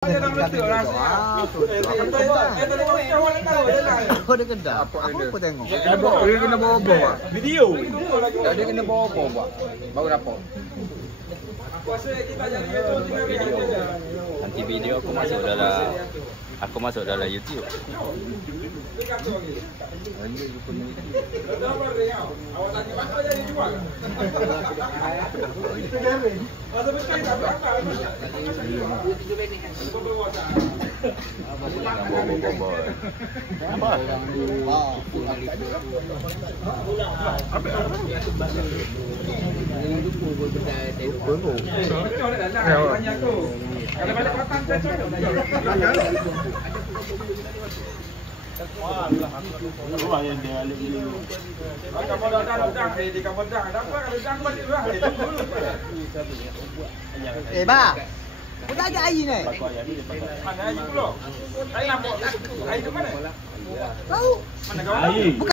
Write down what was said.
Dia dah meletup lah. Apa dia kedah? Apa tengok? Dia kena bawa bom. Video. Dia kena bawa bom buat. Baru dapat. Nanti video aku masuk dalam YouTube. Kalau balik petang saya cakap wah, yang dia alik ini. Kamu dah di kamu dah. Dapat kalau dah balik dah. Ba. Kita ada air ni. Mana air pula? Air nampak. Air tu mana? Tahu. Mana kau?